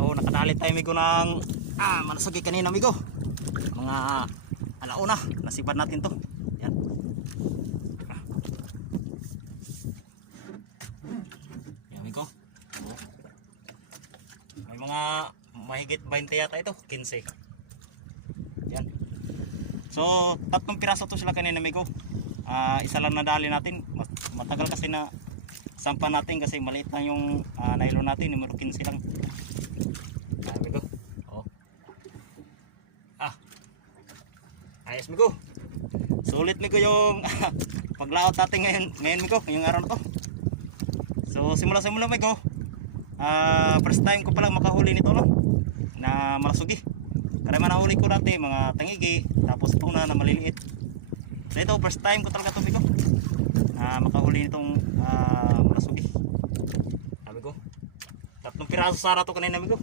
So nakadali tayo amigo ng manasagi kanina amigo. Mga alauna, nasipad natin to. Yan. Yan amigo. Oh. May mga mahigit 20 yata ito, 15. Yan. So tatlong piraso to sila kanina amigo. Isa lang nadali natin. Matagal kasi na sampa natin kasi maliit lang yung nylon natin, numero 15 lang. Amigo. Oh. Ayos amigo. Sulit amigo yung paglaot natin ngayon amigo, ngayong araw na to. So simula amigo. First time ko palang makahuli nito no, na malasugi. Karena manahuli ko dati mga tangigi, tapos tuna na maliliit. So ito first time ko talaga to amigo. Makahuli nitong malasugi. Amigo. Tatlong piraso sana to kanina amigo.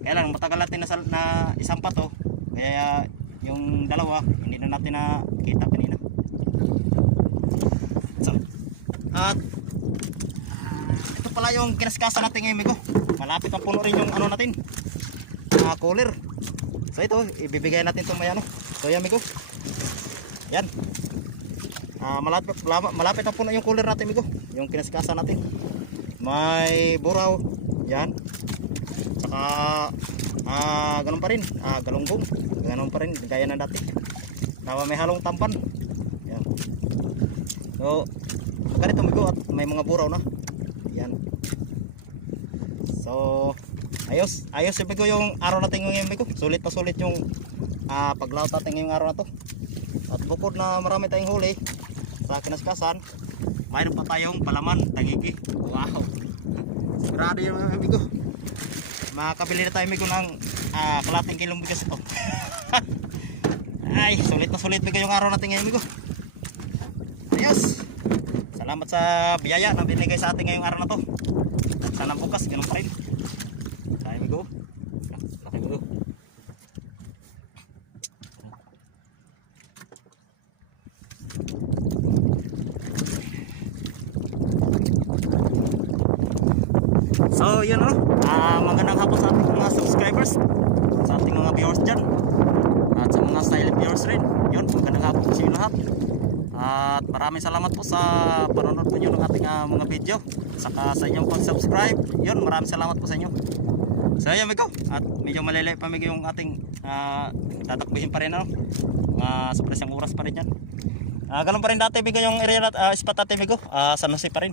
Kaya lang matagal natin na isampa to. Kaya yung dalawa hindi na natin nakita kanina. So, at ito pala yung kinaskasa natin ngayon amigo. Malapit ang puno rin yung ano natin, cooler. So ito ibibigay natin itong may ano. So yan amigo. Yan. Malapit ang puno yung cooler natin amigo. Yung kinaskasa natin. May buraw. Yan. Saka ganun pa rin. Galunggong. Ganun pa rin gaya na dati. Tawa may halong tampan. Yan. So ganito amigo at may mga buraw na. Yan. So ayos amigo yung araw natin ngayon amigo. Sulit na sulit yung paglaot natin ngayong araw na to. At bukod na marami tayong huli sa kinaskasan, mayroon pa tayong palaman, tangigi. Wow. Sigurado yun amigo. Makakabili na tayo amigo ng kalating kilong bigas ito. Ay, sulit na sulit amigo yung araw natin ngayon amigo. Ayos. Salamat sa biyaya na binigay sa atin ngayong araw na to. At sana bukas ganun pa rin. Tayo amigo. Laki amigo. So yun magandang hapon sa ating mga subscribers, sa ating mga viewers dyan, at sa mga silent viewers rin. Yun, magandang hapon po sa inyo lahat. At maraming salamat po sa panonood po nyo ng ating mga video, saka sa inyong pag-subscribe. Yun, maraming salamat po sa inyo. So yun amigo, at medyo malilay pa amigo yung ating tatakbuhin pa rin sa presyang oras pa rin yan. Ganun pa rin dati amigo yung area spot natin amigo, San Jose pa rin.